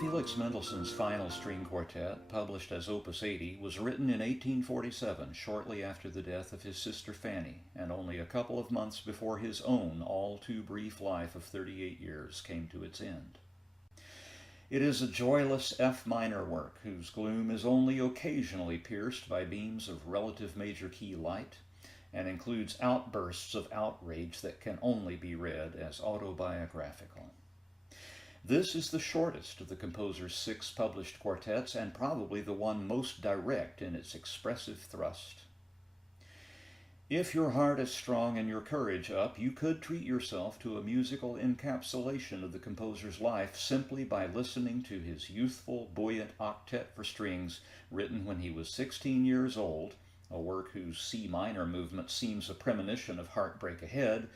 Felix Mendelssohn's final string quartet, published as Opus 80, was written in 1847, shortly after the death of his sister Fanny, and only a couple of months before his own all too brief life of 38 years came to its end. It is a joyless F minor work whose gloom is only occasionally pierced by beams of relative major key light, and includes outbursts of outrage that can only be read as autobiographical. This is the shortest of the composer's 6 published quartets, and probably the one most direct in its expressive thrust. If your heart is strong and your courage up, you could treat yourself to a musical encapsulation of the composer's life simply by listening to his youthful, buoyant octet for strings written when he was 16 years old, a work whose C minor movement seems a premonition of heartbreak ahead,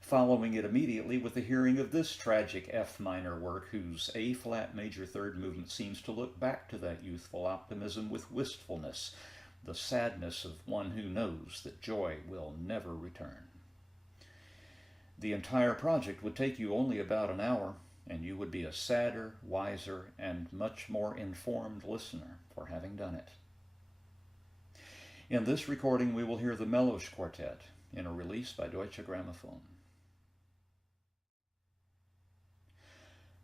following it immediately with the hearing of this tragic F minor work whose A-flat major third movement seems to look back to that youthful optimism with wistfulness, the sadness of one who knows that joy will never return. The entire project would take you only about an hour, and you would be a sadder, wiser, and much more informed listener for having done it. In this recording, we will hear the Melos Quartet in a release by Deutsche Grammophon.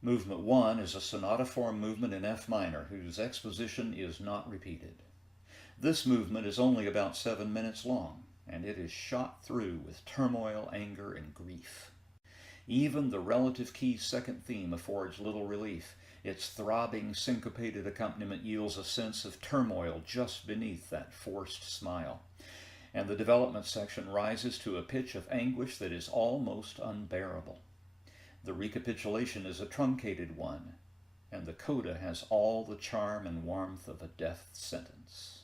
Movement 1 is a sonata form movement in F minor whose exposition is not repeated. This movement is only about 7 minutes long, and it is shot through with turmoil, anger, and grief. Even the relative key second theme affords little relief. Its throbbing, syncopated accompaniment yields a sense of turmoil just beneath that forced smile, and the development section rises to a pitch of anguish that is almost unbearable. The recapitulation is a truncated one, and the coda has all the charm and warmth of a death sentence.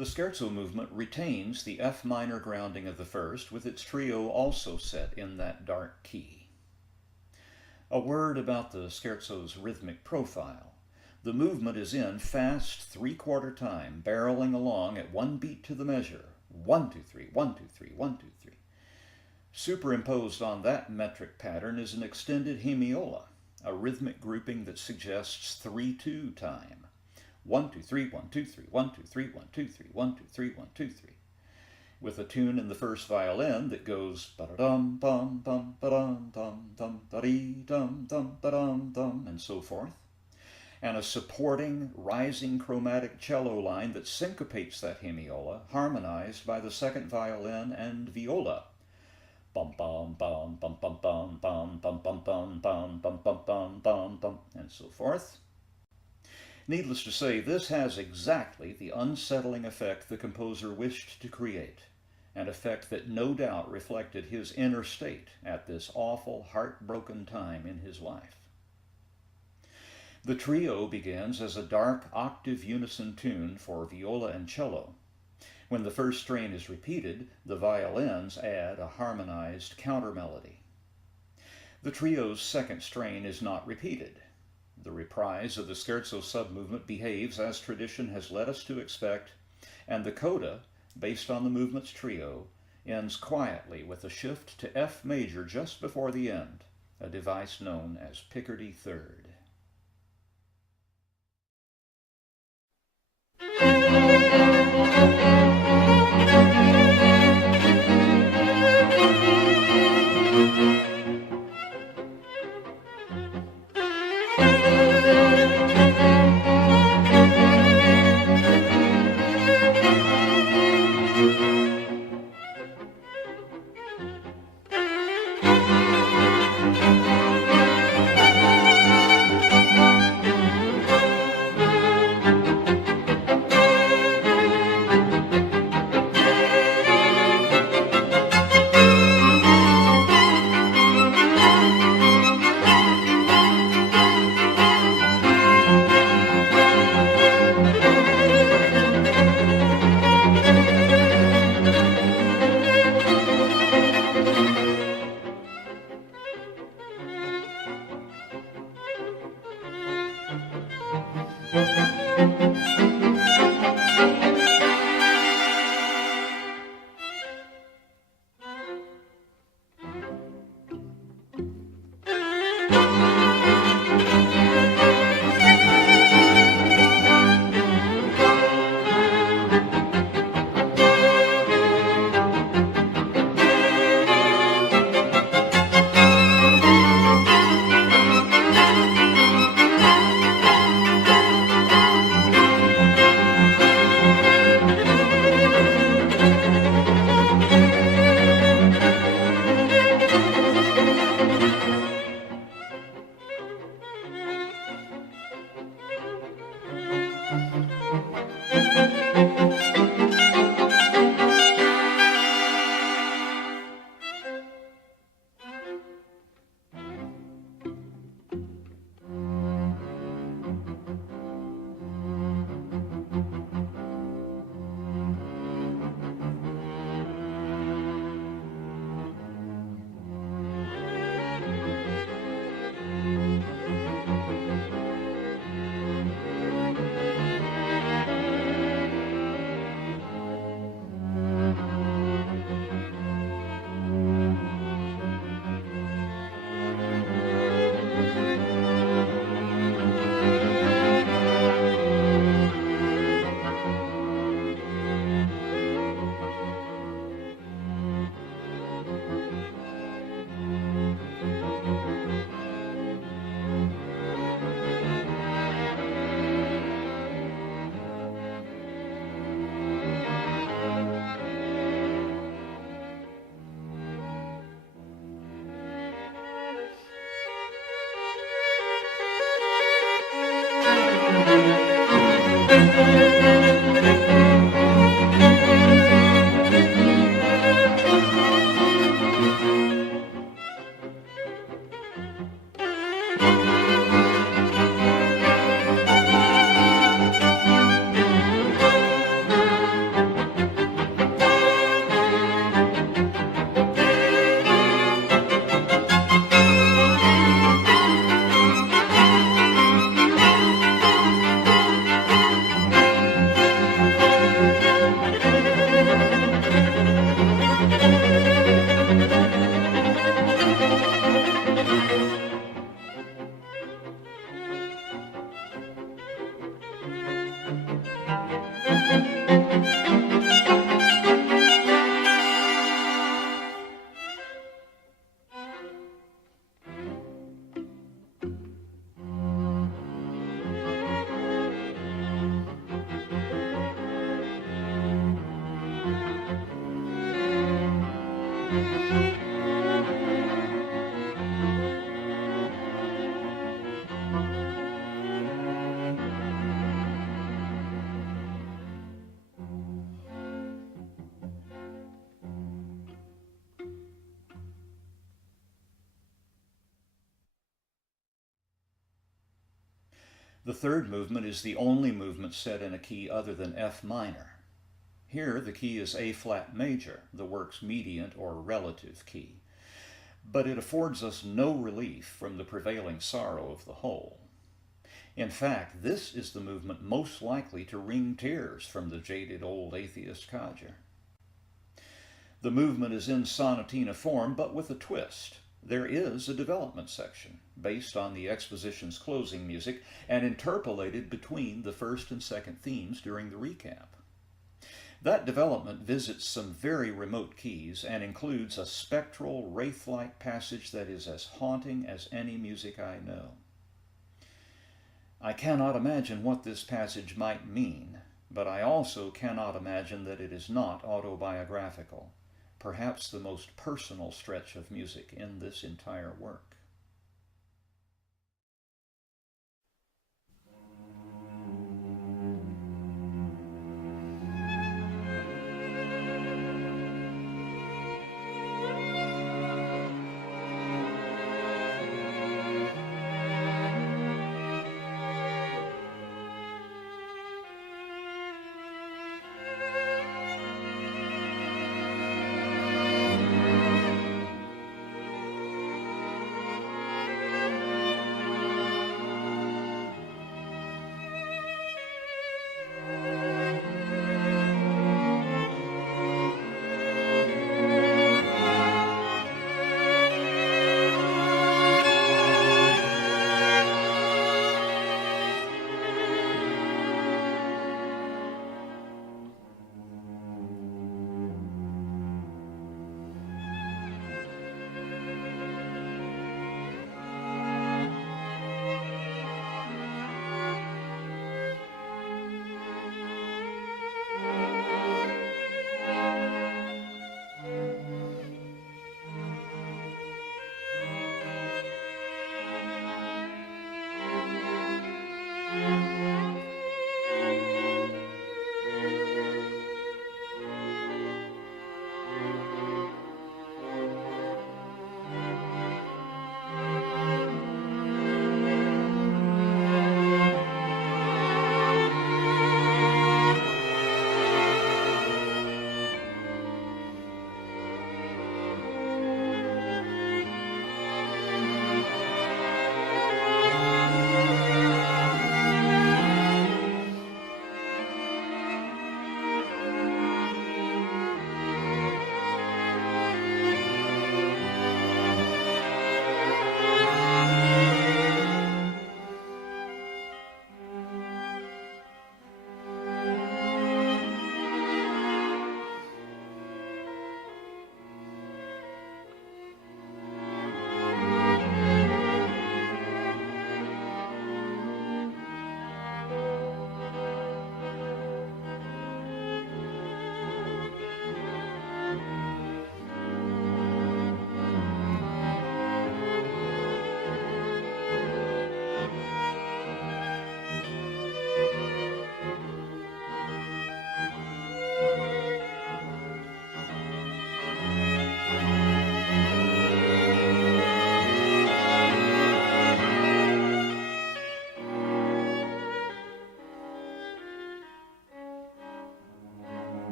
The scherzo movement retains the F minor grounding of the first, with its trio also set in that dark key. A word about the scherzo's rhythmic profile. The movement is in fast 3/4 time, barreling along at one beat to the measure. 1, 2, 3, 1, 2, 3, 1, 2, 3. Superimposed on that metric pattern is an extended hemiola, a rhythmic grouping that suggests 3/2 time. 1, 2, 3, 1, 2, 3, 1, 2, 3, 1, 2, 3, 1, 2, 3, 1, 2, 3. With a tune in the first violin that goes ba-da-dum, bum, bum, ba-dum, dum, dum, da-dee, dum, dum, ba-dum, dum, and so forth, and a supporting, rising chromatic cello line that syncopates that hemiola, harmonized by the second violin and viola. Bum bum bum bum bum bum bum bum bum bum bum bum bum bum bum bum, and so forth. Needless to say, this has exactly the unsettling effect the composer wished to create, an effect that no doubt reflected his inner state at this awful, heartbroken time in his life. The trio begins as a dark octave unison tune for viola and cello. When the first strain is repeated, the violins add a harmonized countermelody. The trio's second strain is not repeated. The reprise of the scherzo submovement behaves as tradition has led us to expect, and the coda, based on the movement's trio, ends quietly with a shift to F major just before the end, a device known as Picardy third. The third movement is the only movement set in a key other than F minor. Here the key is A flat major, the work's mediant or relative key, but it affords us no relief from the prevailing sorrow of the whole. In fact, this is the movement most likely to wring tears from the jaded old atheist codger. The movement is in sonatina form, but with a twist. There is a development section, based on the exposition's closing music and interpolated between the first and second themes during the recap. That development visits some very remote keys and includes a spectral, wraith-like passage that is as haunting as any music I know. I cannot imagine what this passage might mean, but I also cannot imagine that it is not autobiographical, perhaps the most personal stretch of music in this entire work.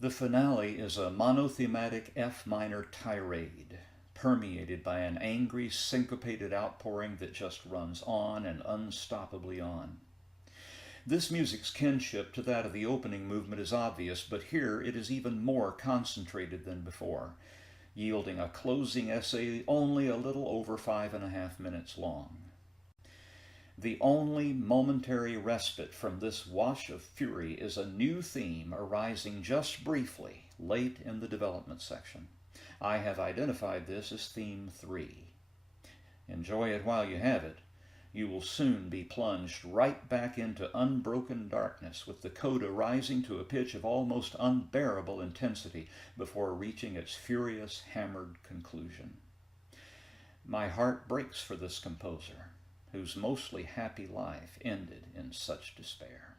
The finale is a monothematic F minor tirade, permeated by an angry, syncopated outpouring that just runs on and unstoppably on. This music's kinship to that of the opening movement is obvious, but here it is even more concentrated than before, yielding a closing essay only a little over 5.5 minutes long. The only momentary respite from this wash of fury is a new theme arising just briefly late in the development section. I have identified this as Theme 3. Enjoy it while you have it. You will soon be plunged right back into unbroken darkness, with the coda rising to a pitch of almost unbearable intensity before reaching its furious, hammered conclusion. My heart breaks for this composer, whose mostly happy life ended in such despair.